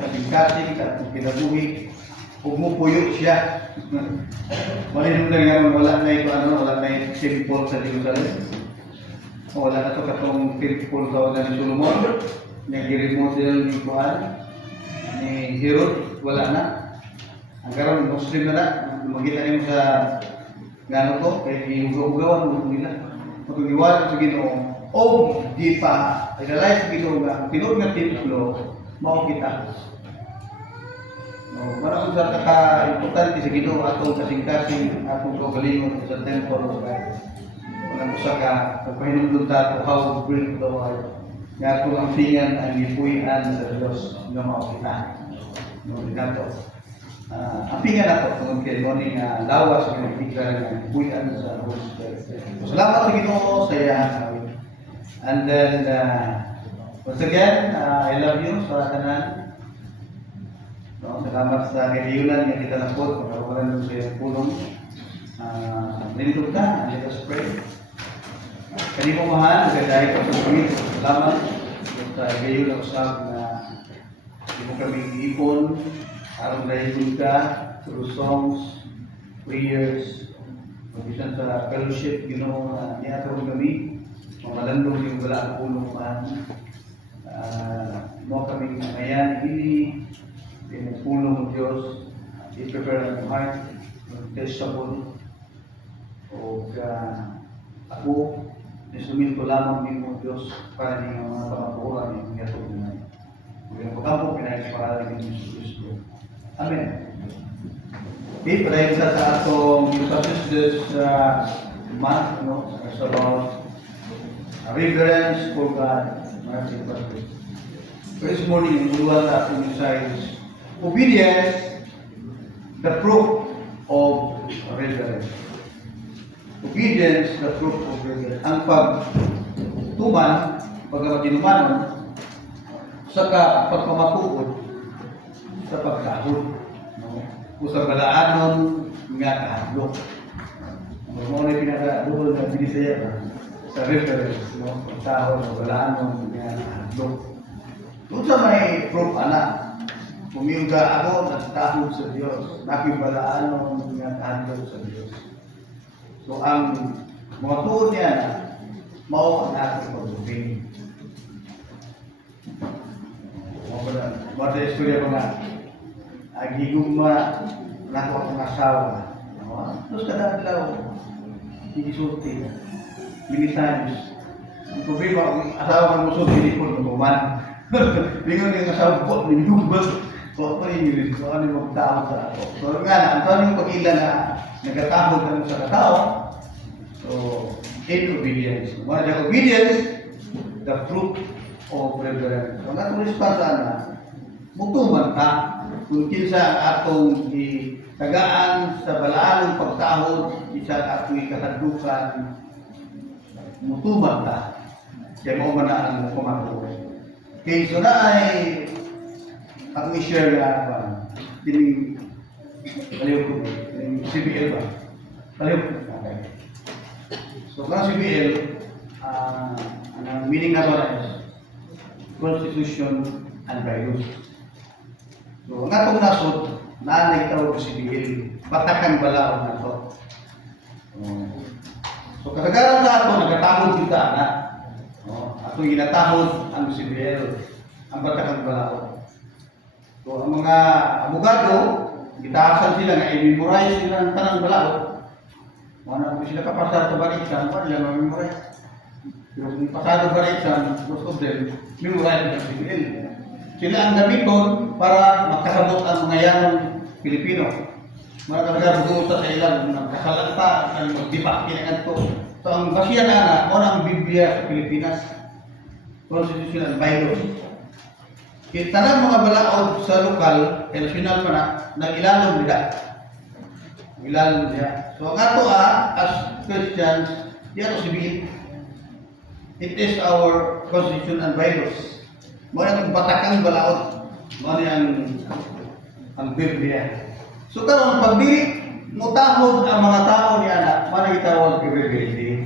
kasing-kasing, katong kinabuhi, ug mupuyo siya. Malinong lang yan, wala na ito, wala na yung simple sa Jerusalem. Wala na ito katong temple sa ni Solomon, nag-remodel ni Kuhan, ni Herod, wala na. Ang karoon, Muslim na na, magkita niyo sa gano'n ko, kaya iugaw-ugawan mo nila. Matuniwala sa Ginoo, o di pa, realize sa Ginoo nga, tinuod nga templo, mao kita. No, marang sa ka-importante sa Ginoo, atong kasing-kasing, atong kaugalingon sa temple, walang usa ka, pagpahinumdum ta to how great thou art. Nga atong ang tingan ang gipuy-an sa Diyos nga mao kita. No, dito. Ang pinga na ito, kung kailangan nga lawas ng nagtigran ng buyan sa Holy Spirit. So, salamat sa Ginoo sa iyahan. And then, once again, I love you sa tanan. No, salamat sa kailangan nga kita na po, pagkawalan mo sa iyong pulong. Nilitog ka, let us pray. Kanimo mahal, dahil ka sa kami, salamat sa kailangan usap na hindi mo kami iipon, aron dahil ka through songs, prayers, pagkisan sa fellowship, Ginoo na niya-atawag kami, malandong yung wala ang pulong man. Mo kami ngayon, hindi pinagpulong ng Diyos, i-prepare ang heart, testable, o ako, nisuminto lamang din mo Diyos para niyo mga pamapuran yung gatong na. Magandang pagkampo, pinayos para rin yung Jesus Cristo. Amen. Okay, padayon sa atong emphasis this month, no? It's about reverence for God. This morning, we want to emphasize obedience, the proof of reverence. Obedience, the proof of reverence. Ang pagtuman, pagkakatinumanon, saka pagpamapuod, sa pagkahod, no? O sa balaanon nga kahadlok. Mo na pinaka-duol na Bisaya sa reference, no? Pagkahod sa balaanon nga kahadlok. Doon sa may proof ana, pumiuga ako sa tahod sa Dios, nakibalaanon nga kahadlok sa Dios. So ang mga tuod niya na mao ang ating pagdubing. Mga istorya mga agigugma na ako akong asawa. Terus kada adlaw gisulti. Minitanyos. Ang problema ang asawa mo sulti di pun man. Bingon yung asawa ko minugbat. Ko pa ni so ano magtao sa ako. So nga na ang tanong pag-ila na nagatahod na sa tao. So in obedience. What is obedience? The fruit of reverence. Ang atong responsa na mutuman ka kung kinsa atong tagaan sa balaanong pagtahod isa atong ikahadlukan mutuman ka kaya mo man ang kumako. Okay, so na ay akong i-share na din paliw ko yung CBL ba? Paliw ko. Okay. So kung CBL ang meaning na ito is Constitution and Values. So, ang atong nasod, naanay tawag si Bihil, batakang balaod na ito. So, kasagaran sa ato, nagkatahod kita na. Atong ginatahod ang si Bihil, ang batakang balaod. So, ang mga abogado, gitaasan sila na i-memorize sila ang tanang balaod. Kung sila kapasar sa barisan, wala nila ma-memorize. Pero kung pasado barisan, most of them, memorize ang si Bihil. Sila ang gamiton para makasabot ang mga yanong Pilipino. Mga talaga bugusa sa ilang nagkasalanta, ang magdibak kinagan to. So ang basiya na ang Biblia sa Pilipinas, Constitution and Bylaws. Kita na mga balaod sa lokal, national pa na, nag-ilalong nila. Nag-ilalong nila. So ang ato as Christians, di ato sibilin. It is our Constitution and Bylaws. Muna itong batakang balaod. Muna ang Biblia. So karon pagdili mutahod ang mga tao ni anak, muna itawag credibility.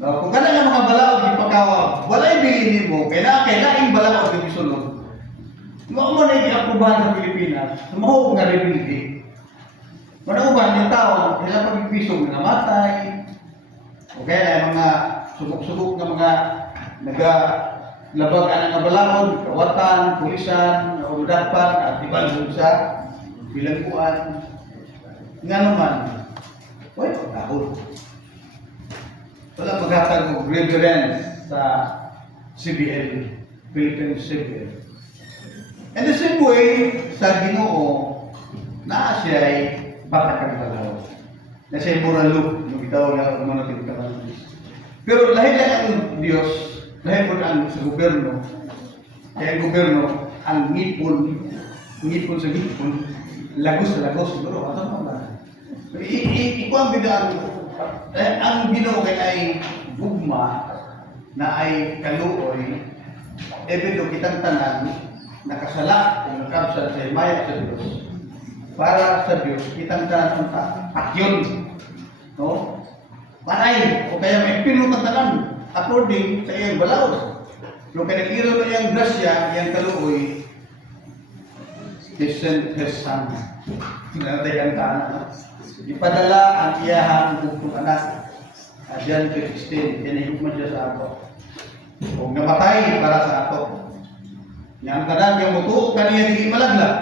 Kung kana nga mga balaod ipakawag, walay bilin mo, kailangan balaod yung isunod. Mao man ay giaprobahan sa Pilipinas, sumahog nga rebelde. Manauban yung tao, ilang pagpipisong nga namatay, o kaya ay mga subok-subok na mga naglabag ang balakon, kawatan, pulisan, o dapat, at ibang sa bilangguan. Nga naman, wala pagkahon. Wala maghatag ng reverence sa CBL, Philippine CBL. And the same way, sa Ginoo, na siya ay baka kang talaw. Na siya ay moralo, yung bitaw na mga tinutawag. Pero lahat lang ang Diyos, lahat po ang sa gobyerno. Kaya ang gobyerno, ang ngipon sa ngipon, lagos sa lagos, siguro, ano ba? Iko ang bidaan, ang Ginoo kay ay gugma, na ay kaluoy, ebito kitang tanan, nakasala, kung nakabsat sa maya sa Diyos. Para sa Diyos, kitang tanan patyon. No? Paray, o kaya may pinutatanan, according sa iyang balaod. Yung pinag-iro na iyang grasya, iyang kaluoy, He sent His Son. Nanatay ang tanan. Ipadala ang iyahang kung anak. John 16, tinahigman siya sa ako. Kung namatay para sa ako. Yang tanan yung mutuo kaniya hindi malaglag.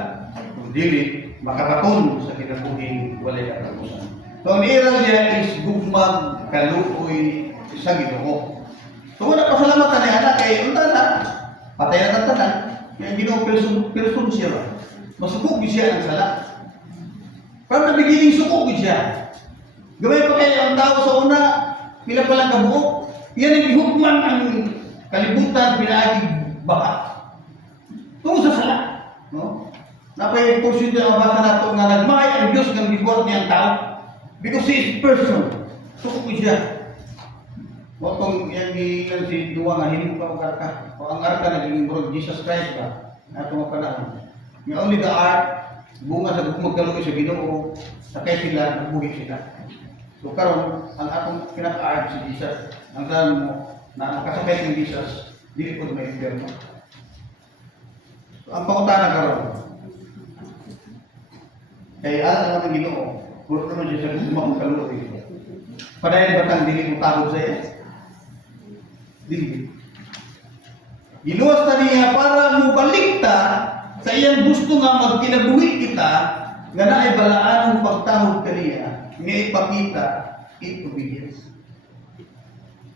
Kung dili, makabaton sa kinabuhing walay katapusan. So, ang iral niya is gugmag, kaluoy, sa Ginoo. So, wala pasalamatan ni anak kay unta na, patay na tanan. Kaya Ginoo person siya. Masukog siya ang sala. From the beginning, sukog siya. Gawin pa kayo ang tao sa una, pila pa lang kabuok. Yan ang ihugman ang kalibutan, pinaagig baka. Tungo sa sala. No? Napay portion din ang baka nato nga nagmay ang Diyos ng bigwat niyang tao. Because He is person. Sukog siya. Wakong yan si Duwa nga hindi pa ang arka. O ang arka naging burog Jesus Christ ba? Nato nga panahon. Nga only the ark, bunga sa magkaluoy sa Ginoo, sakay sila, nagbuhi sila. So karon ang atong pinaka-ark si Jesus, ang tanan mo na makasakay ng Jesus, dili po may impyerno. So ang pangutana karon, kay alam ng Ginoo, puro naman siya sa gugma kong kaluoy. Padayon ba kang dili mo tawag sa iya? Dili. Giluwas na niya para mo balikta sa iyang gusto nga magkinabuhi kita nga naay balaan ng pagtahod kaniya nga ipakita in obedience.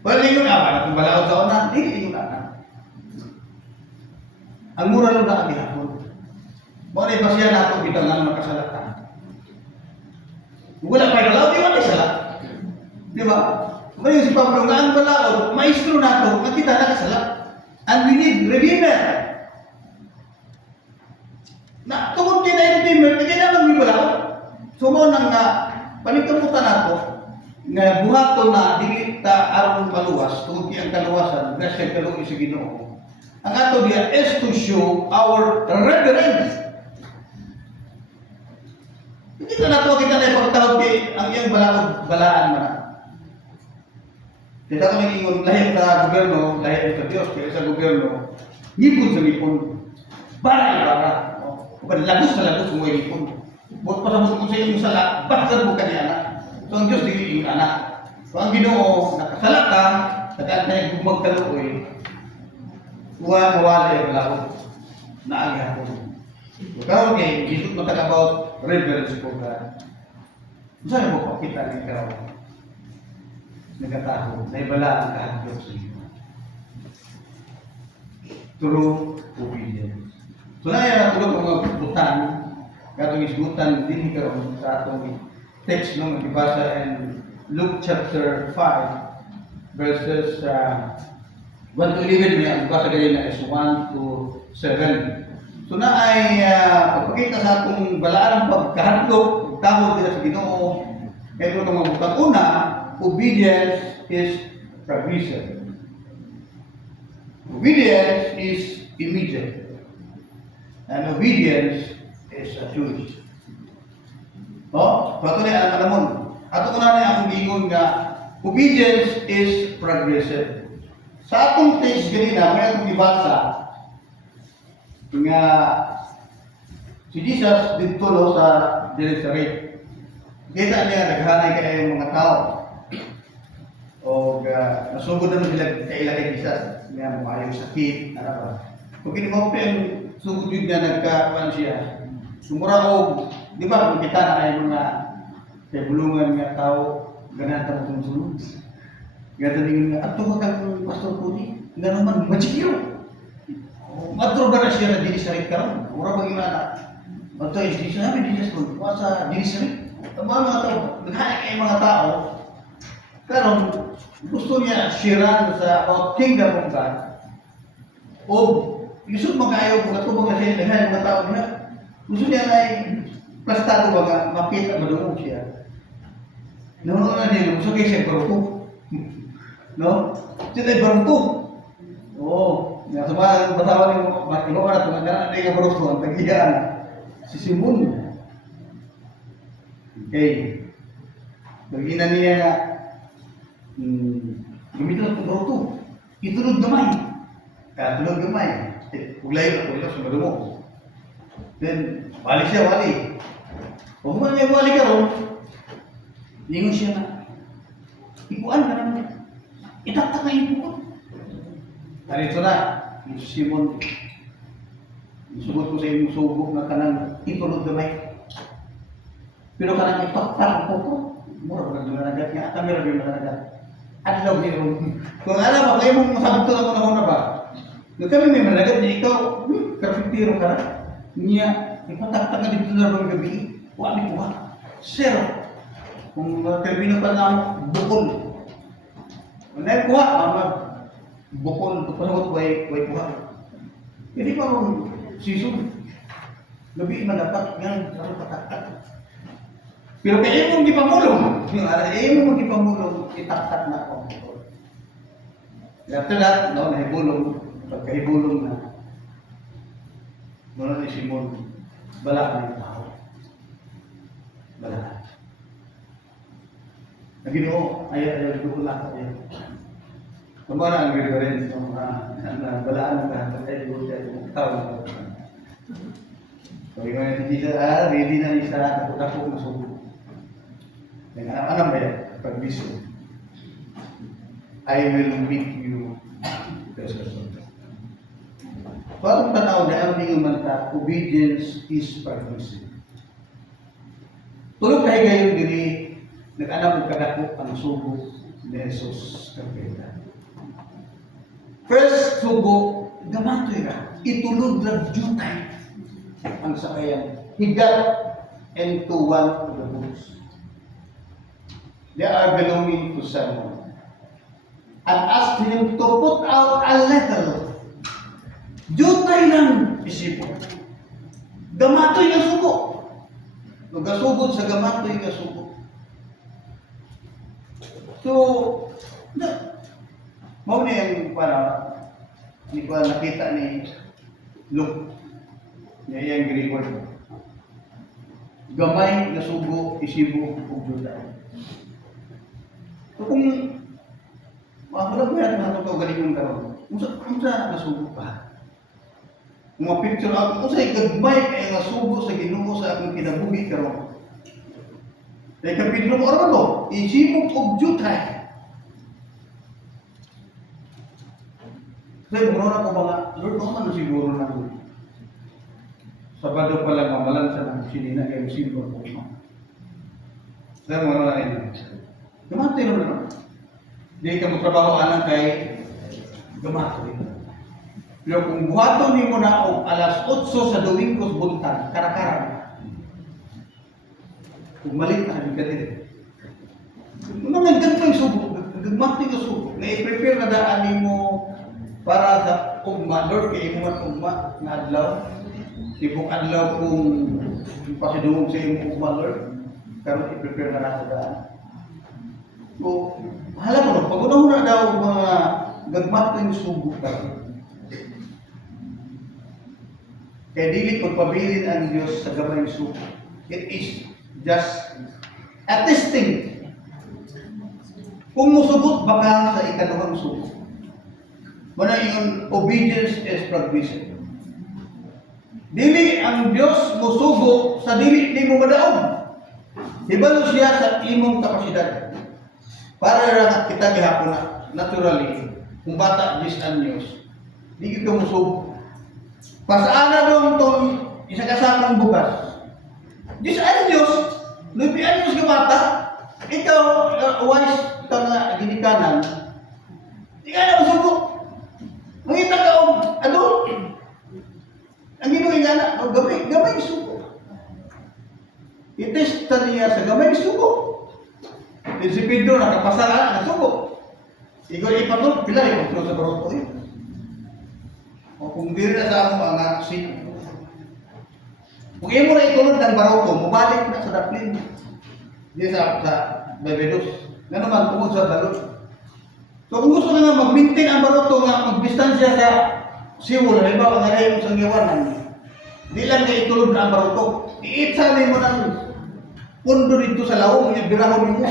Well, yun nga, kung balaod sa una, hindi yun nga. Ang mura lang na agihapon. Muna iba siya nato bitangan makasalatan. Wala pa balaod, di ba sala? Di ba? Ngayon si Pablo nga ang balaod, maestro nato, nga kita nakasala. And we need redeemer. Na tungod kay na redeemer, kaya naman may balaod. So mo nang panikamutan nato, nga buhaton na dili ta aron maluwas, tungod kay ang kaluwasan, grasya kaluoy sa Ginoo. Ang ato diya is to show our reverence. Hindi ka nato kita na ipagtawag kay ang iyang balaan man. Kita ko naging lahit sa gobyerno, lahit sa Diyos, kaya sa gobyerno, ngipon sa ngipon. Bara. Bukan lagos na lagos mo ipon. Buat pa sa kung sa iyong sala, bakit mo kanya anak? So ang Diyos hindi yung anak. So ang Ginoo, nakasala ka, nagkantay kung magkaluoy, nawala yung lahot na agihapon. So karoon kayo, Jesus mo about reverence ko ka. Saan mo pakita ng ikaw? Nagkataho, naibala ang kahagdok sa iyo. True obedience. So na yan natulog ang mga butan, katong isgutan din karon sa atong text nung nagibasa in Luke chapter 5 verses 1 to 11 niya, basa kayo na is 1 to 7. So na ay pagpakita sa atong balaan ng pagkahadlok, pagtawag nila sa Ginoo, ito ng mga butang. Una, obedience is provision. Obedience is immediate. And obedience is a choice. So ito na alam mo. Ato ko na akong gingon nga obedience is progressive. Sa atong text ganina, may atong ibasa Nga si Jesus dito no, sa Jerusalem. Kita niya naghanay kayo yung mga tao. O nasugod na sila kaila kay Jesus. Nga mga yung sakit, ano ba. Kung kinimopre ang sugod yun niya, nagkakuan siya. Sumuraog, di ba, kung kita na kayo mga bulungan nga tao, ganata mo kung sunod. Ganda din nga, ato ba kang pastor ko ni? Nga naman, magsikiro. Matro ba na siya na dinisarit ka ron? Mura bang imana? Ato yung di sinabi, di siya sunod. Sa dinisarit. Ang mga tao, naghanap kayo mga tao, karon gusto niya siran sa kingdom of God. O, gusto magayo, magatubang na siya, naghanap mga tao na, gusto niya na plastado ba nga, makita, madungog siya. Naman na niya, gusto kayo siya baruto. No? Siya ay baruto. Oo. Nga sa mga batawan yung iba ka na tumagana, hindi ka baruto, ang tagiyaan. Si Simon. Okay. Naginan niya na, gamitin ang baruto. Itulog gamay. Kaya tulog gamay. Uglayo sa madungog. Then, balik siya, balik. Kung man niya balik ka ron, lingon siya na, ipuan ka naman. Itaktak na ipuan. Narito na, yung Simon, isugod ko sa iyong subok na kanang itulog gamay. Pero kanang itaktak ko ko, mura ka naman agad nga, kami rin naman agad. Adlaw niya ron. Kung alam mo, kayo mong masabot na ako na ba? Nung kami may managad niya, ikaw, karpintiro ka na. Niya, ipataktak na dito na bang gabi, wala ko ha. Zero. Kung termino pa na bukol. Wala ko ha, bukol, pasagot, way kuha. Hindi pa rin season. Gabi dapat nga, ano pataktak. Pero kaya mong gipamulong. Kaya mong gipamulong, itaktak na ako. After that, no, nahibulong. Pagkahibulong na, mula ni Simon, bala na yung tao. Bala na. Naginoo, ayaw ko lang kayo. Kumara ang reference ng balaan ka, kasi ko siya yung tao. Sabi ko na si Jesus, ready na isa, takot-takot na subo. Alam ba yan? Pag-viso. I will meet you. Parang tanaw na ang tingin man ta, obedience is permissive. Tulog tayo ngayon diri, nag-anak ng kadako ang subo ni Jesus Kapita. First subo, gamatoy ka, itulog na jutay ang sakayan. He got into one of the books. They are belonging to someone. And asked him to put out a little. Jutay lang isipo. Gamatoy nga subo. Nagasugod sa gamatoy nga subo. So, mao na yung para hindi ko nakita ni Luke. Niya yung Greek gamay nga subo, isibo, ug jutay. So kung wala ko yan nato ko galing yung karon. Unsa nasubo pa? Kung ma-picture ako, kung sa'y gagmay kaya nasubo sa Ginoo sa akong kinabuhi karon. Dahil kapitlo mo ron mo, isipog og jutay. Kaya muna ko mga, Lord, ano siguro na ko? Sabado pa lang mamalan sa ng sinina kayo siguro po. Kaya muna na rin. Gamatay naman. Hindi ka magtrabaho alang kay gamatay. Pero kung buhaton ni mo na o alas 8 sa Domingos buntag, karakara. Kung malit na kami katin. Kung nagdag pa yung subo, nagmati ka subo, na-prepare na daan ni mo para sa ugma, Lord, kaya mo man ugma na adlaw. Ibong adlaw kung pasidungog sa iyong ugma, Lord, karon i-prepare na nasa daan. So, hala mo, pag una daw mga gagmat yung subo ka. Kaya dili pagpabilin ang Diyos sa gamay ng subo. It is just a testing. Kung musugot baka sa ikaduhang subo. Muna yung obedience is progressive. Dili ang Dios musugo sa dili nimo madaog. Hibalo siya sa imong kapasidad. Para ra kita gihapon na naturally kung bata 10 anyos, di ka musugo. Pasaana dong tong isa kasamang bugas. 10 anyos, 9 anyos ka bata, ikaw wise ka nga ginikanan. Di ka na musugo. Mangita ka og adult. Ang ginawin nga na, gamay suko. Itesta niya sa gamay suko. Si Pedro nakapasara na suko. Ikaw ipatol, pila ipatol sa baroto eh. O kung diri na sa ako mga si. Kung imo na itulod ng baroto, mubalik na sa daplin. Di sa Bebedos. Nga naman, tungkol sa balot. So kung gusto na nga mag-maintain ang baroto nga magdistansya sa siwol, halimbawa nga yung sangyawanan, di lang na itulog na ang baroto. Iitsanay mo ng pundo dito sa laong, yung birahon mo.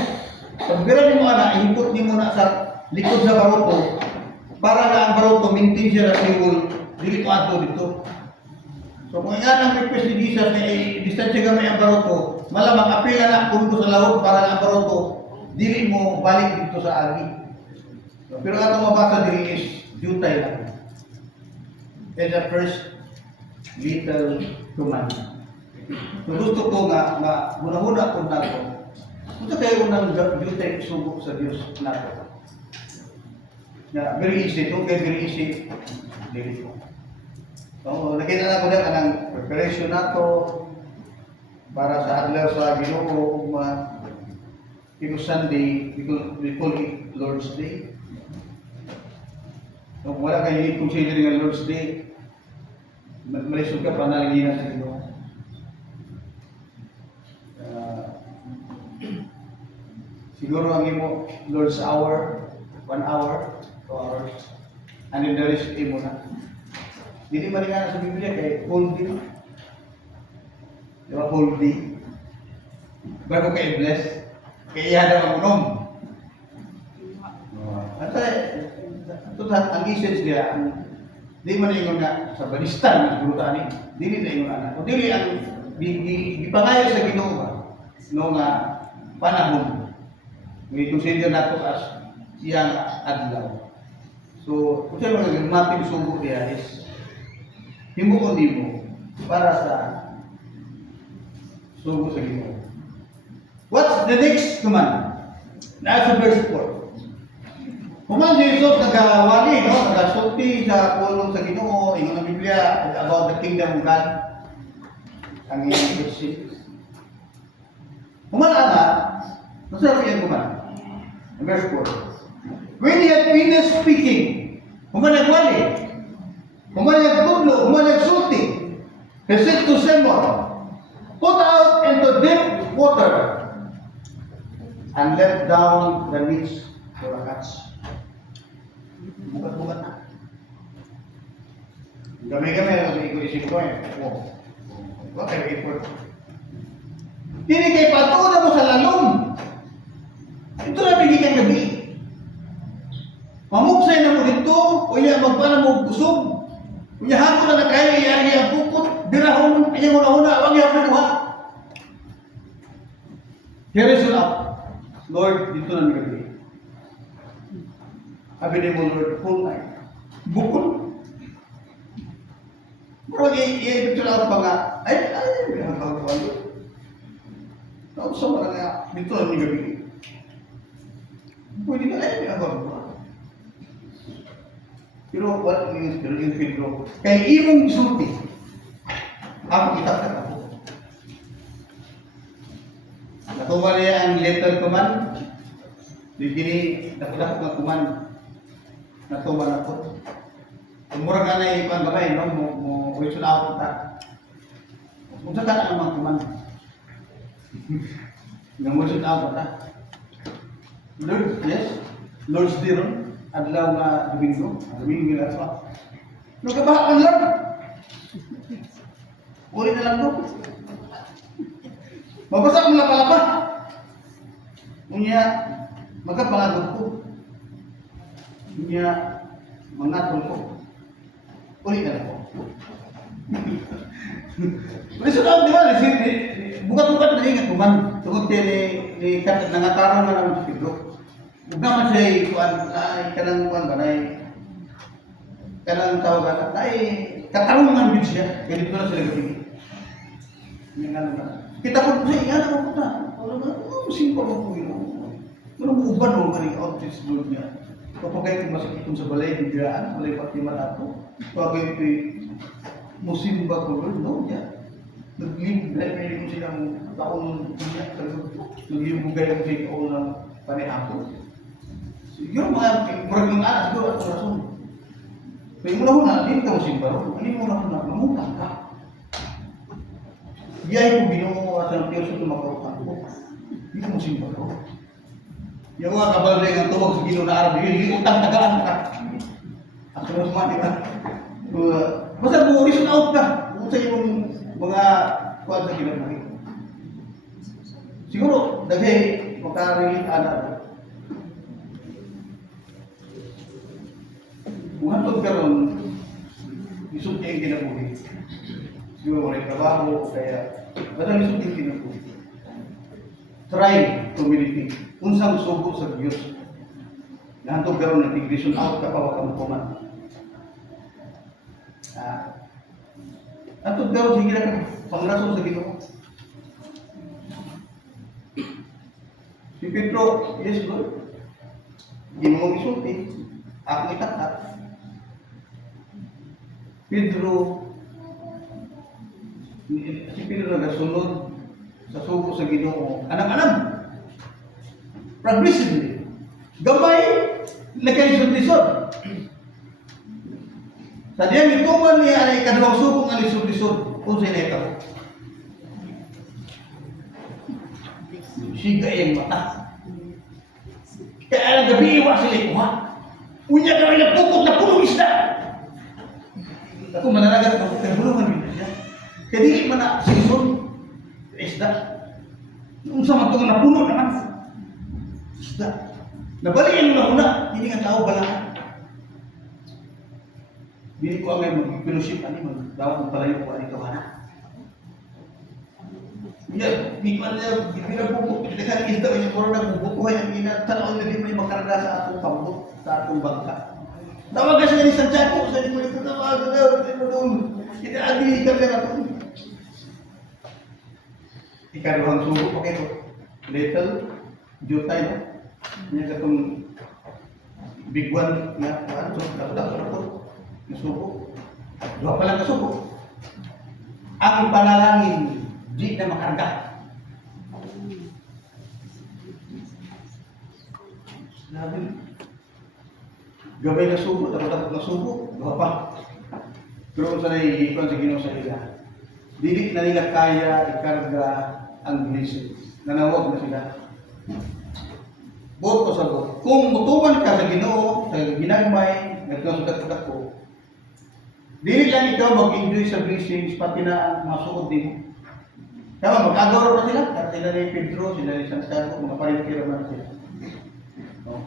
Pag birahon mo na, ihipot mo na sa likod sa baroto, para na ang baroto, maintain siya na siwol, dili mo ato dito. So kung yan ang request ni Jesus na distansya gamay ang baroto, malamang apila na pundo sa laong para na ang baroto, dili mo balik dito sa agi. So, pero atong mabasa diri is jutay lang. And the first little command. So gusto ko nga muna-muna po nato. Ito kayo unang jutay subo sa Diyos nato. Na very easy to, very easy. Dili ko. So nakita na ko na kanang preparation nato para sa adlaw sa Ginoo ug ito Sunday, we call it Lord's Day. So wala kayo i-consider nga Lord's Day, malisod ka panalangin sa Ginoo. Siguro ang imo Lord's hour, 1 hour, 2 hours, and then the rest imo na. Hindi man nga sa Biblia kay holy. Di ba holy? Bago kay bless, kaya iyan ang unom. At ang essence niya, di man ingon nga sa balistan na siguro ni, dili na ingon ana. O dili ang gipangayo sa Ginoo no nga panahon. We consider nato as siyang adlaw. So, kung saan mga mating sugo niya is himo ko nimo para sa sugo sa Ginoo. What's the next command? Nasa verse 4. Human si Jesus nagawali, no? Nagasulti sa pulong sa Ginoo, ingon ang Biblia about the kingdom of God. Ang iyong verse 6. Human ana, masarap yung command. Verse 4. When he had finished speaking, human nagwali, human nagtudlo, human nagsulti, he said to Simon, put out into deep water and let down the nets for a catch. Bukat-bukat na. Gamay-gamay na sa iko-isip ko eh. Huwag kayo ipot. Hindi kayo patunan mo sa lalong. Ito na bigyan gabi. Mamuksay na mo dito, o iya magpana mo busog. O iya hako na kaya iyari ang pukot, birahon, ayaw una-una, wag iya pinuha. Here is up. Lord, dito na gabi. Sabi ni mo, Lord, whole night. Bukol. Pero i-ibig ko lang pa nga, ay, ang pagkakuan doon. Tapos sa mga nga, dito na gabi. Pwede na, ay, ang pagkakuan. Pero, what means, pero yung Pedro, kaya imong sulti, ako itakot ako. Natuwa niya ang little command, bigini, nakudakot ng command, natuwa na po. Murag ka na yung panggamay, no? Mo question out ta. Kung saan ka na naman command. Yung question out ta. Lord, yes? Lord's Day ron. Adlaw nga Domingo. Domingo nila pa. Nagkabaha ang Lord. Uri na lang doon. Mabasa ang lapa-lapa. Unya, magkapangadog ko. Unya, mangatol ko. Uli na lang po. Lisod out, di ba? Bukat-bukat na ingat ko man. Tungkol ni nangataran na naman si Pedro. Huwag naman siya kuan ay kanang kuan ba ay kanang tawagan ay katarungan din siya. Kaya dito na sila gabi. Yung ano na. Kita ko siya, yan ako na. Simple ako yun. Walang uban mo ka rin outfits doon niya. Kapag kayo masakitong sa balay, biglaan, balay pati malato. Kapag kayo musimba ko doon, no? Nag-live, may ko silang taon niya. Nag-live ko siya taon ng panihapon. Siguro mga kurang ng alas doon at rason. Kaya mula-mula, hindi ka musimba ron. Hindi mo na mamutang ka. Biyay ko binuo at ng piyoso ito makarutan ko. Hindi ka musimba ron. Yung mga kabalay ng tubag sa Ginoo na Arab, yung utang tagaan ka. At mas mati ka. Basta mo, reason out ka. Kung sa yung mga kuwan sa Ginoo. Siguro, dagay, magkarelate anak. Kung hantod ka ron, isot niya yung kinabuhi. Siguro wala yung trabaho, kaya basta isot yung kinabuhi. Try to meditate. Unsang subo sa Diyos. Nahantog ka ron, nag-vision out ka pa wakang kuman. Hantog ka ron, sige na pangrason sa Ginoo. Si Pedro, yes Lord. Ginoo isulti. Ako itatat. Pedro, si Pedro nagasunod sa subo sa Ginoo. Anam-anam. Progressively. Gamay, nagkaisod-lisod. Sa diyang ituman niya ay kadawang subong ang lisod-lisod. Kung sa'yo na ito. Siga yung mata. Kaya ang gabi iwa sila ikuha. Unya ka rin nagpukot na punong isda. Ako mananagat ako, pero bulungan yun siya. Kaya di man na season, isda. Kung sa matulong na puno naman. Isda. Nabaliin mo na una, hindi nga tao balaan. Hindi ko ang mag-fellowship, dapat mo pala yung kuha nito ka na. Iya, di man niya, pinagbubuko, pinagkakaling isda, yung kuro nagbubukuhan, yung inatanaw na di may makarga sa atong pambot, sa atong bangka. Tawag ka siya ni Santiago, sa di mo ito tawag na, hindi mo doon, inaadi ka na ito. Ikaruhang sugo pa kayo, little, jutay na, niya katong big one, na, so, dapat na po, nasugo. Dua pa lang kasugo. Ang panalangin, di na makarga. Sabi, gabay na subo, dapat na subo, dua pa. Pero kung saan ay ikon sa Ginoo sa ila, dili na nila kaya ikarga ang blessing. Nanawag na sila. Buot ko sa buot. Kung mutuman ka sa Ginoo, sa ginagmay, nagkasugat-sugat ko, dili lang ikaw mag-enjoy sa blessings, pati na masuod din. Kaya mag-agoro na sila. At sila ni Pedro, sila ni Santiago, mga parintira man sila. No?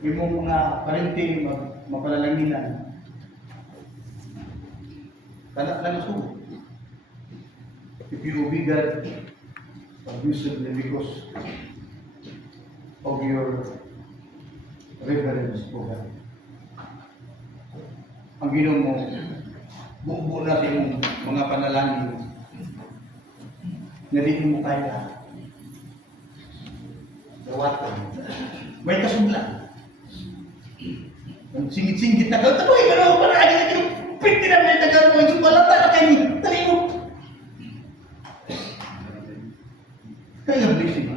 Yung mga parinting, mapalalanginan. Kala lang sugo. If you obey God, abusively because of your reverence for God. Ang Ginoo mo, buo na sa iyong mga panalangin na di mo kaya. Gawatan. May kasumla. Ang singit-singit na gawin, tapoy, gano'n pa na, yung pinti na may tagal mo, yung balata na kayo, tali mo. Kaya blessing.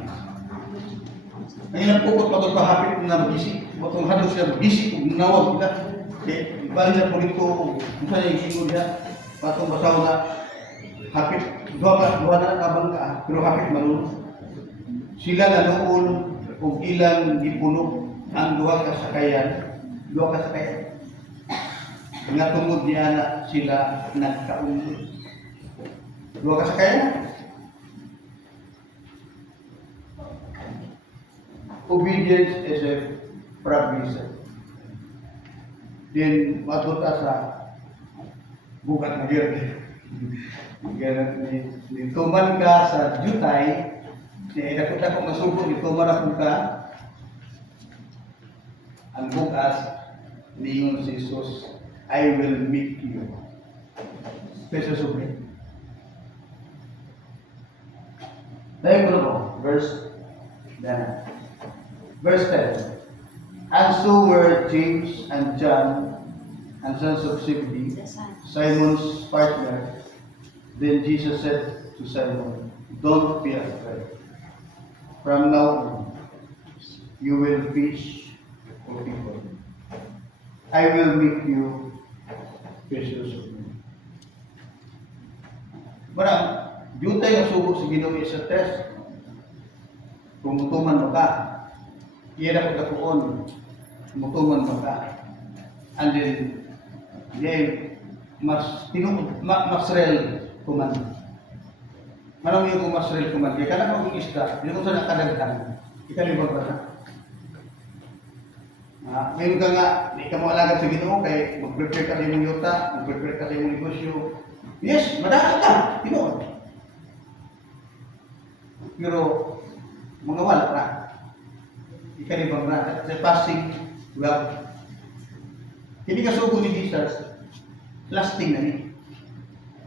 Ang ilang pukot matol pahapit na mag-isip. Matong halos siya mag-isip, nawag nila. Bali na po dito, kung saan yung gingo niya, patong basaw na hapit, duha na kabang ka, pero hapit malunod. Sila na noon, kung ilang gipuno ang duha kasakayan. Nga tungod niya na sila nagkaunod. Duha kasakayan. Obedience is a provision. Then, matuta sa bukat na yun. Ganun dituman ka sa jutay, dako nga subo, dituman ako ka, ang bukas, ningon si Jesus, I will meet you. Peso sobre. Dahil ko po, verse 10. And so were James and John, and sons of Zebedee, Simon's partner. Then Jesus said to Simon, don't be afraid. From now on, you will fish for people. I will make you fishers of men. Marang, yun tayo ang subo sa Ginoo sa test. Kung mutuman mo ka, iyan ako dakuon, mutuman mo ka. And then, mas real kuman. Marami yung mas real kuman. Kaya ka na kung isda, yun kung saan nakadaghan, ikalibag ba na? Ngayon ka nga, hindi ka mo alagad sa Ginoo, kaya mag-prepare ka sa imong yuta, mag-prepare ka sa imong negosyo. Yes, madaan ka, Ginoo. Pero, mga wala na. Ikalibag na. Sa passing, well, hindi ka sugo ni Jesus, lasting na ni.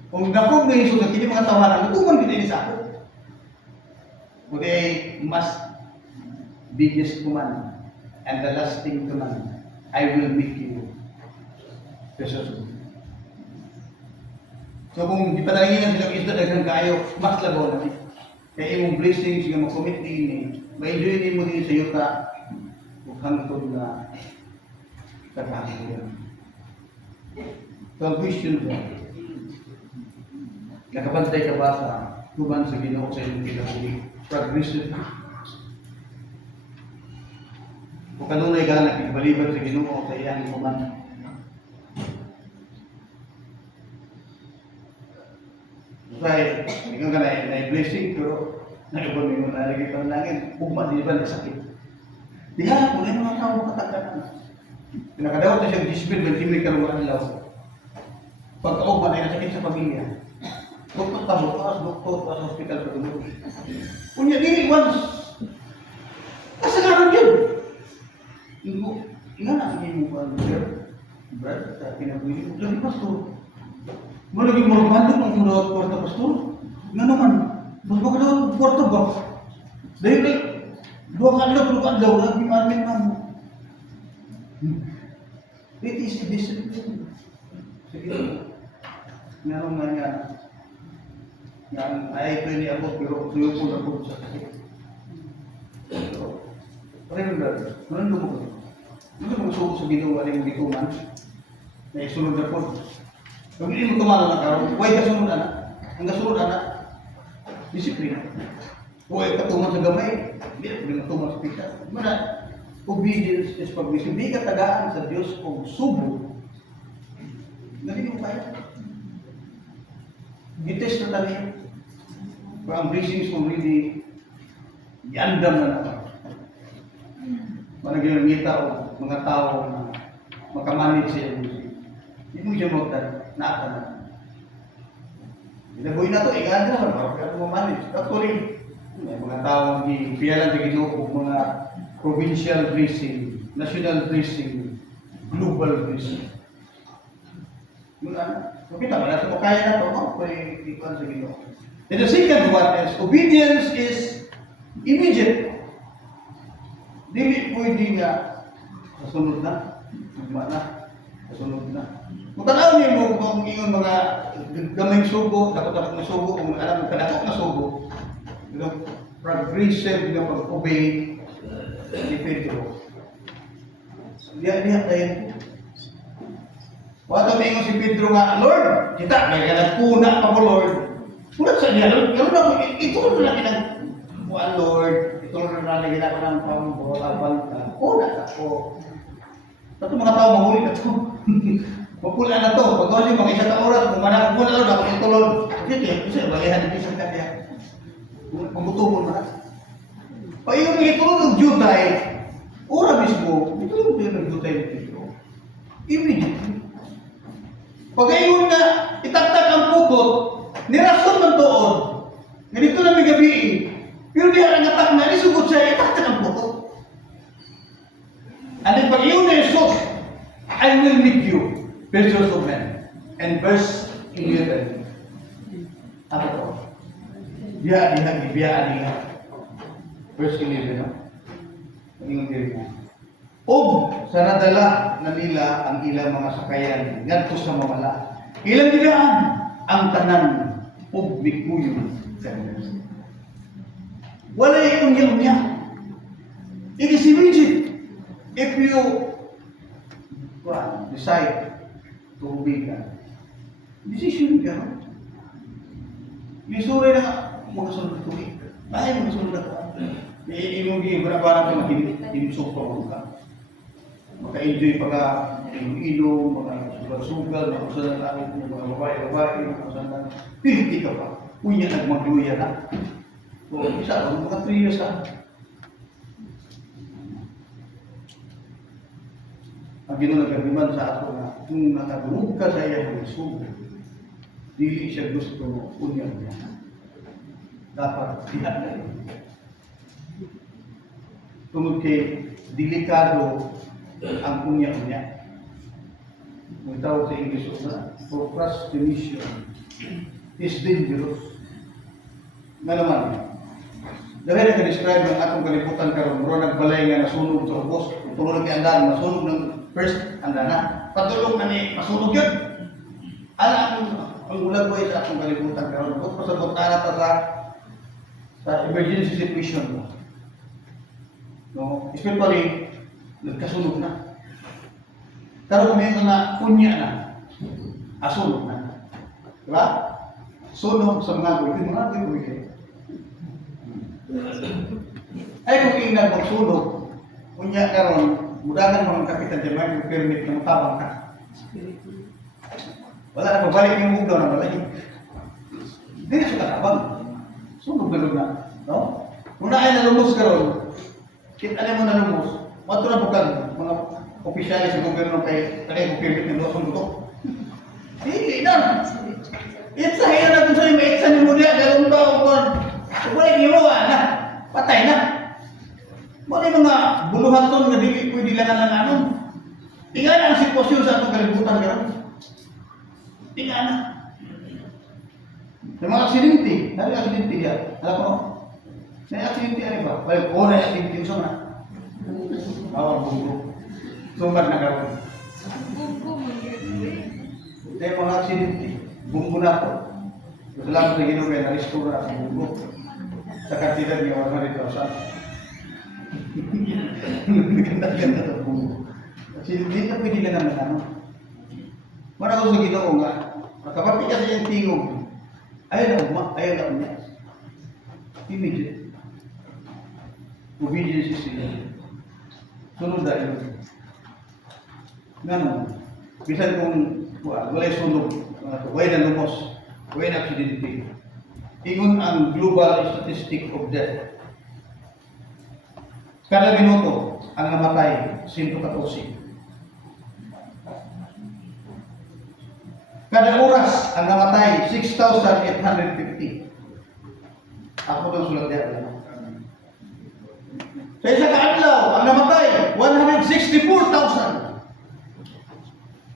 Kung napog na Jesus, hindi mga tawanan, natuman din sa ako. Kundi, mas biggest command and the lasting command, I will make you Jesus. So kung di pa nangyayon silang isda, daghang kayo, mas labaw na ni. Kaya imong blessings nga mag-commit ni, ma-enjoy ni mo din sa yuta, kung hangtod na kagahapon. So ang question ko, nakabantay ka ba sa tuban sa Ginoo sa iyong kinabuhi? Progressive. Kung kanunay ka nakikibaliban sa Ginoo sa iyang tuban. Kaya, ikaw ka na-blessing, pero nakibali mo na lagi pa langit, ugma, di ba nagsakit? Di nga, kung yung mga tao makatagatan. Pinakadawat na siyang discipline, may timid ka naman ang law. Pagka-ugma na nasakit sa pamilya, doktor ka, doktor ka sa hospital pa tulog. Kunya, dili once. Kasalanan yun. Nga na, sige mo pa, Brad, pinabuhin mo. Lagi, pastor. Malaging marumandok ang mula kwarta, pastor. Nga naman, mas baka daw kwarta ba? Dahil dua ka daw, lagi amin na mo. It is a discipline. Sige, meron nga yan. Yan, ay pwede ako, pero tuyo po na po sa sakit. So, remember, manando mo ko. Hindi mo suko sa ginawa rin hindi ko man. Na isunod na po. Kung hindi mo tumalo na karoon, huwag ka sunod anak. Hanggang sunod anak, disiplina. Huwag ka tuman sa gamay, hindi ka tuman sa pita. Mana, obedience is pag-wisip. Hindi ka tagaan sa Diyos kung subo. Hindi mo kaya. Gitest na tayo. Pero ang blessings mo really, yandam na naman. Managimita o mga tao na makamanage siya. Hindi mo siya naata na. Inabuhin na ito, iganda naman, para mo manage. Actually, may mga tao ang piyalan sa Ginoo, mga provincial blessing, national blessing, global blessing. Yung ano, kita ba natin kaya na ito, pwede ikuan sa Ginoo. And the second one is, obedience is immediate. Dili pwede nga, kasunod na, nagma na, kasunod na. Kung tanaw niyo mo kung ingon mga gamay sugo, dapat na sugo, kung alam mo kadakot na sugo, progressive nga pag-obey ni Pedro. Diya tayo. Wala may ingon si Pedro nga, Lord, kita, may ka nagpuna pa mo, Lord. Punat sa niya, Lord, ito na lang kinang, Lord, ito na lang ginagawa ng pambuhabal ka. Punat ako. Ito mga tao mahuli na ito. Magpula na ito. Pagkawali, mga isang oras, kung manang pula, Lord, ako ito, Lord. Kasi, balihan ito isang kanya. Magutubol na. Pag yung itulong ng jutay, ora mismo, itulong ito ng jutay ng Pedro. Immediately. Pag ayun nga, itaktak ang puto, nasugod, nirason man tuon. Ganito na may gabi eh. Pero di ang atak na, nisugod siya, itak ka ng buto. And then pag iyon na Jesus, I will meet you, pictures of men. And verse 11. Ano to? Biyaan niya. Verse 11, no? Ang diri mo. O sa nadala na nila ang ilang mga sakayan ngadto sa mamala. Ilang biyaan ang tanan ug mikuyon sa Diyos. Wala ikong niya. It is immediate. If you decide to obey God, decision ka. Lisuri na mga sunod ko eh. Ay, mga sunod ako. Imong gibara-bara ka makinisok pa mo ka. Maka-enjoy pa ka, ilong, mga sugal-sugal, mga kusalan langit, mga babae, mga kusalan. Piliti ka pa. Unya nagmagluya na. So, isa, mga 3 years ka. Ang ginunagaliman sa ato na kung nakadulog ka sa iyang isog, dili siya gusto mo unyang niya. Dapat dihan na yun. Tungod kay delikado ang unya-unya. May tawag sa English na procrastination is dangerous. Nga naman, dahil nag-describe ng atong kaliputan karon, muro nagbalay nga nasunog sa ubos, tulog kay andan, nasunog ng first andana. Patulong na ni masunog yun. Alam ang ulag ko sa atong kalibutan karon, kung pasabot na sa emergency situation. No, especially nagkasunog na. Pero kung may na punya na, asunog na. Diba? Sunog sa mga buhay, mga buhay. Ay kung ingnan magsunog, punya karon, mudahan mga kapitan dyan, may permit na matabang ka. Wala na pabalik yung mugdaw na balay. Hindi na siya katabang. Sunog na. No? Kung na ay nalumos karon, alam mo na lumos, mato na bukan mga opisyales sa gobyerno kay kanay ko permit ng losong buto. Hindi na. Itsa hiya na kung sa'yo may itsa ni mo niya, galong taong kon. Wala yung na, patay na. Wala yung mga buluhan ton na dili pwede lang ang anon. Tingnan na ang sitwasyon sa atong kalibutan karon. Tingnan na. Sa mga aksidente, dahil aksidente yan, alam mo, may aksidente ano ba? Well, na aksidente yung sama. Bawang bunggo. Sumbat na karoon. Kaya mga aksidente, bunggo na po. Salamat sa Ginoo kay na-restore ang bunggo. Sa kantidad niya, 100,000. Ganda-ganda sa bunggo. Aksidente na pwede lang naman ano. Mara ko sa Ginoo nga, nakapati ka sa iyang tingog. Ayaw na niya. Immediate. Obedience is sin. Sunod dahil. Nga naman. Bisan kung walay sunog, way na lumos, way na aksidente. Ingon ang global statistic of death. Kada minuto, ang namatay, 114. Kada oras, ang namatay, 6,850. Ako lang sulat yan. Sa isa kaadlaw, ang namatay, 164,000.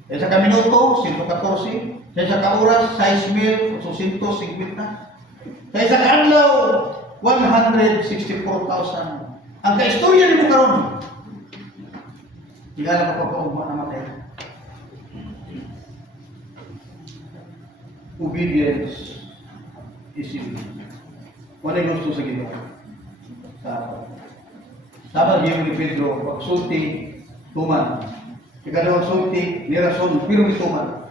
Sa isa ka minuto, 114. Sa isa ka oras, 6,850. Sa isa kaadlaw, 164,000. Ang kaistorya ni mo karon. Tingala ka pa paugma namatay. Obedience is sin. Wala yung gusto sa Ginoo. Sama niya ni Pedro, pagsulti, tuman. Ikadawang sulti, nirason, pero ni tuman.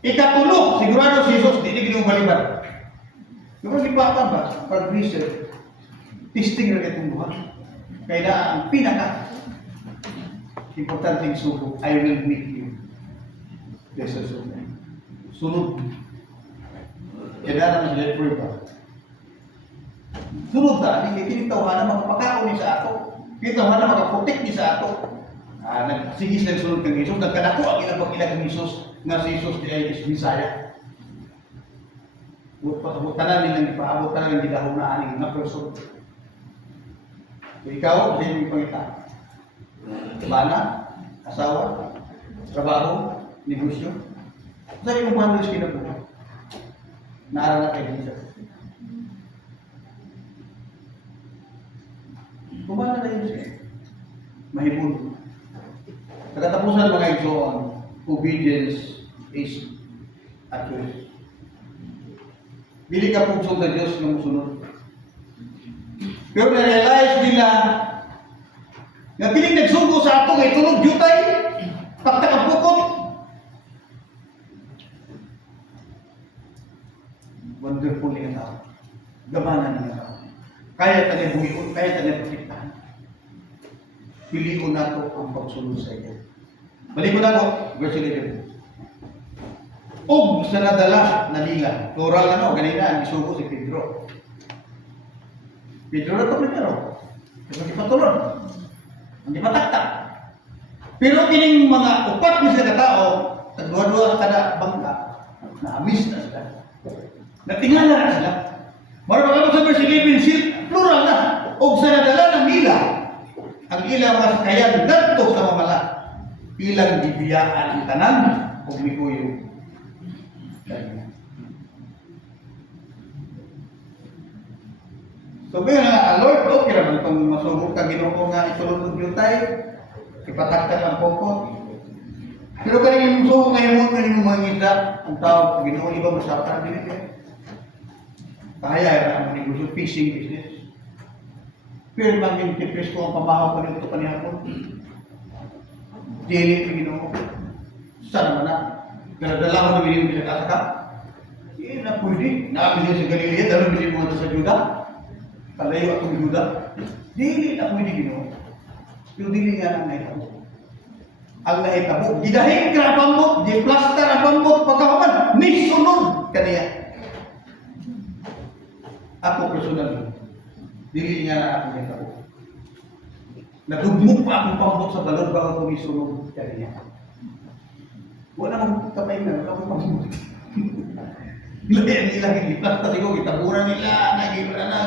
Ikatulo, sigurado si Jesus, hindi ginong baliban. Pero si Papa ba, pag-research, testing na itong buhay. Kaya na ang pinaka importanteng sugo, I will meet you. Yes, sir. Sunod. Kailangan ng letter ba? Sunod na, hindi kinitawa na makapakaon ni sa ato. Kinitawa na makaprotek ni sa ato. Nagsigis ng sunod kang Jesus, nagkadako ang ilang pagkila kang Jesus, na si Jesus di ay Bisaya. Pasabot ka na nilang ipaabot ka na nilang gidahong na aning na person. So ikaw, kasi yung pangita. Bana, asawa, trabaho, negosyo. Sa yung mga sila po. Naaral na kay Jesus. Kumana na yun siya. Mahipon. Sa katapusan mga igsoon, obedience is a choice. Bili ka pugsong sa Diyos ng musunod. Pero na-realize nila na piling nagsugo sa ato kay tulog jutay, pagtakapukot. Wonderful yung tao. Gamanan ng tao. Kaya tayo buhion, kaya tayo protektahan. Piliin nato ang pagsunod sa iyo. Balik ko na ko, verse 11. Og sa nadala na nila, plural na no, ganina ang isugo si Pedro. Pedro na ito primero. Kasi ipatulon. Hindi pataktak. Pero kining mga upat ni sa katao, tagdua-dua kada bangka, na-miss na sila. Natingala na sila. Mara ba sa verse 11, plural na. Og sa nadala na nila, ang ilang mga sakayan ngadto sa mamala. Ilang bibiyaan ang tanan og mikuyo. So kaya Lord, okay naman itong masubok ka Ginoo nga isulod yung tayo, ipataktak ang pokot. Pero kanina yung masubok ngayon mo, kanina yung mga ngita, ang tawag Ginoo, iba masapang din ito. Kaya na ang negosyo, fishing business. Pero maging tipis ko ang pamahaw ko nito kanihapon. Dili ang Ginoo. Saan naman na? Pero dala ko na bilhin sa kasaka. Hindi na pwede. Nakabili sa Galilea, dalo bilhin mo sa Juda. Kalayo atong Juda. Dili na pwede Ginoo. Pero dili nga nang nahitabo. Ang nahitabo, gidahing ka na pambot, di plaster ang pambot, pagkakuman, nisunod kaniya. Ako personal, dili nga na ako nahitabo. Nadugmok pa akong pambot sa balon bago ko nisunod kaniya. Wala akong kapay na, wala akong pambot. Layan nila, hindi plaster ko, gitaburan nila, nagibra na,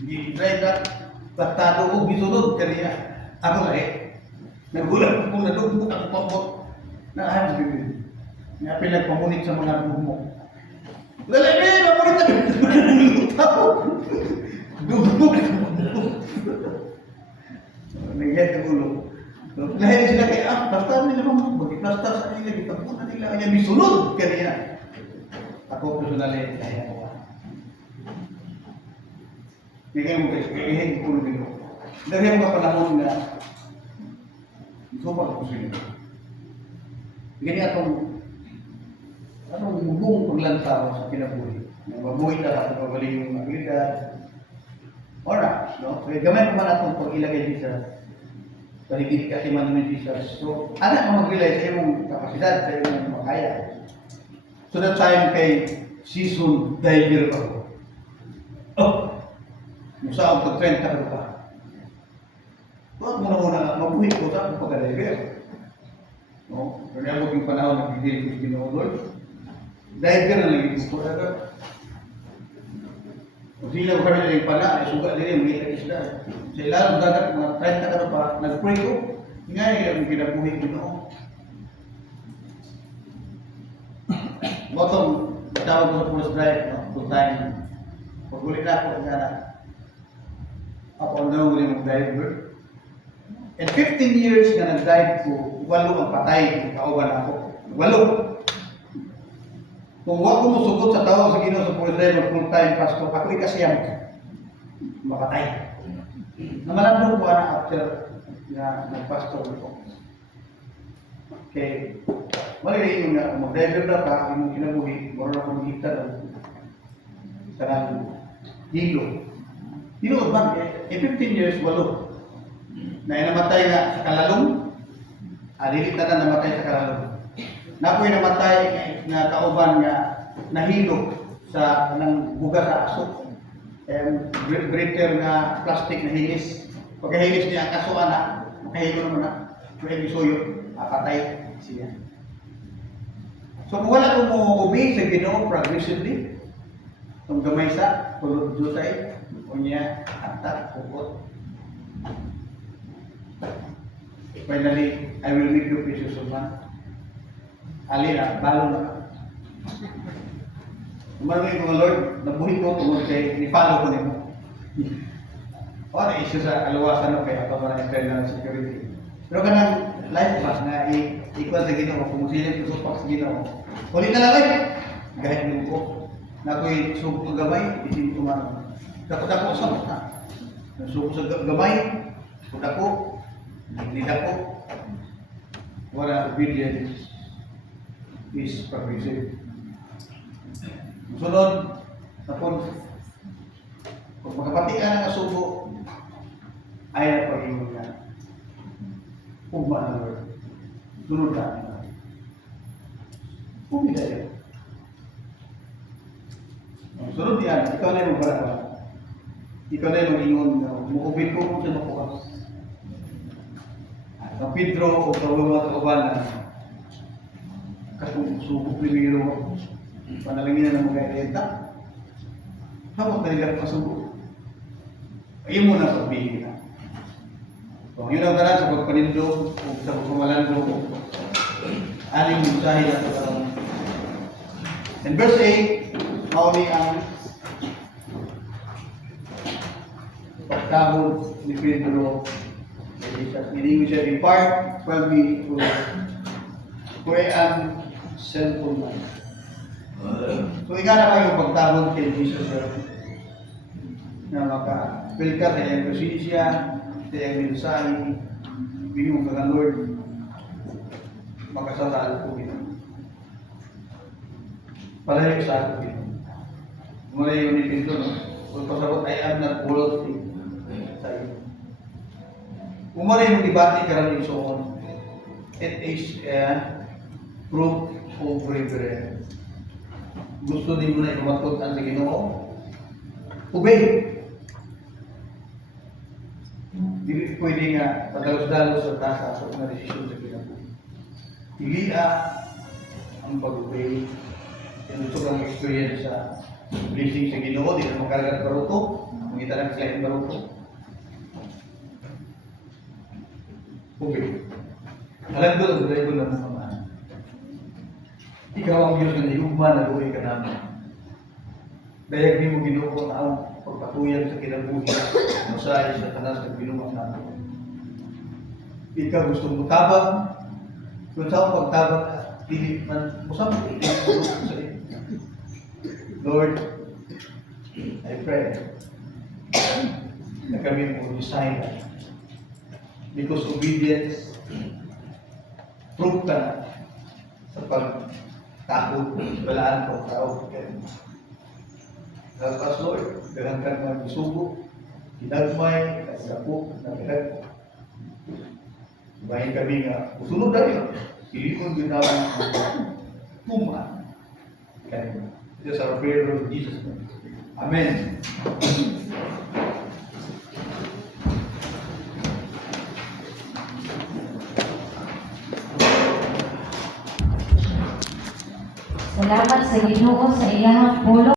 i-drive na, platado ko, gisunod kaniya. Ako na nagulat kung nadugmok ang pambot. Nakahan ko yun. Nga pinagpamunit sa mga dugmok. Lalami, mamunit na lutaw. Dugmok ang pambot. Nagyan ang ulo. Lahat sila kaya, plaster nila pambot. Bagi-plaster sa nila, gitabunan nila. Kaya misunod kaniya. Ako personally, kaya ko. Kaya mo kaya ko nila. Dahil mga panahon na sopa ko sila. Ganyan atong mubong paglantaw sa kinabuhi. Mabuhay na ako pagaling yung abilidad. Ora, no? Kaya gamay naman atong pag-ilagay sa paligid kasi man naman Jesus. So, anak mo mag-realize sa iyong kapasidad, sa iyong makaya. So that time kay season diver ako. Oh! Musa ako 30 ka pa. Huwag muna mabuhay ko sa akong pagka-diver. No? Kaya huwag yung panahon na bigil ko sa Ginoo Lord. Diver na lang yung gusto agad. Kung sila ko kami na yung pana, ay suga nila yung mga isla. Sa ilalong dagat, mga 30 ka pa, nag-pray ko. Ngayon yung kinabuhay ko Ginoo. Bottom, tawag ko sa first drive, no? Full time. Pag-ulit na ako, kaya ako na uli mong driver. And 15 years na nag-drive ko, 8 ang patay, kauban ako. 8. Kung wag ko musugot sa tao sa Ginoo sa first driver, full time pastor, ako ikasiyang mapatay. Namalabot ko na after na nag-pastor ko. Okay. Mali yung na mag-driver na ka, yung kinabuhi, moro na kong hita ng sarang hilo. Hilo ba? 15 years, 8. Na namatay nga sa kalalong, adilita na namatay sa kalalong. Napoy namatay nga kauban nga nahilo sa nang buga sa aso. Breaker nga plastic na hilis. Pagkahilis niya ang kaso na, makahilo naman na. May bisuyo, patay siya. So kung wala ko mo obey sa Ginoo progressively, Itong gamay sa tulog jutay, o niya, atak, pukot. Finally, I will make you precious of man. Ali na, balo na. Umarami mga Lord, nabuhin ko tungkol kay ni-follow ko nimo. O, na-issue sa kaluwasan no, kaya pa mga internal security. Pero kanang life ba na ikuan sa Ginoo, kung silip ko sa Ginoo. Ulit na lang ay, gahit mo ko. Na ako'y sugo sa gamay, isin ko man. Dako-dako sa mata. Sugo sa gamay, kudako, nagdidako. Wala obedience is permissive. Sunod, tapos, kung makapati ka ng asubo, ay na pag-iwan ka. Ugma na Lord. Sunod ka. Umida yan. Sunod yan, ikaw na yung magbaraka. Ikaw na yung mag-ingon. Mukubin ko kung saan makuha. Ang Pedro o mga kauban na katong subo primero, panalangin na ng mga renta. Habang talaga pasubo. Ayun mo na sabihin na. So, yun ang tanan sa pagpanindog o sa pagpamalandog. Aling mensahe na ito karoon. In verse 8, mauli ang pagkabot ni Pedro. Meaning we shall depart from me for an sinful man. So, ika na kayo pagtabon kay Jesus na maka-feel ka sa iyong presensya, sa iyong mensahe, binigong ka ng Lord, makasasal po ito. Palayo sa ato ito. Mula yun ni Pinto, no? Kung pasabot ay am not quality sa iyo. Umaray yung debate ka rin so on. It is a proof of bravery. Gusto din mo na ipamatod ang Ginoo? Obey! Hindi pwede nga padalos-dalos sa tasa na desisyon sa Ginoo. Piliya ang pag-obey. Gusto kang experience sa blessing sa Ginoo, di na magkaragat baruto, magkita lang sila yung baruto. Okay. Alam ko, ang ko lang naman. Ikaw ang Diyos na nilugma na gawin ka namin. Dahil di mo Ginoo ang pagpatuyan sa kinabuhi, masaya sa tanas ng binumak namin. Ikaw gusto mo tabang, kung saan pagtabang, hindi man, musang hindi sa iyo. Lord, I pray na kami mo design because obedience proof ka na sa pagtakot, balaan ko, tao. Tapos Lord, dalang ka naman isubo, hinagmay, kasapo, nabilag. Bahin kami nga, usunod na rin, ilikon din namin puma. It is our prayer, Lord Jesus. Amen. Salamat sa Ginoo sa iyang pulong.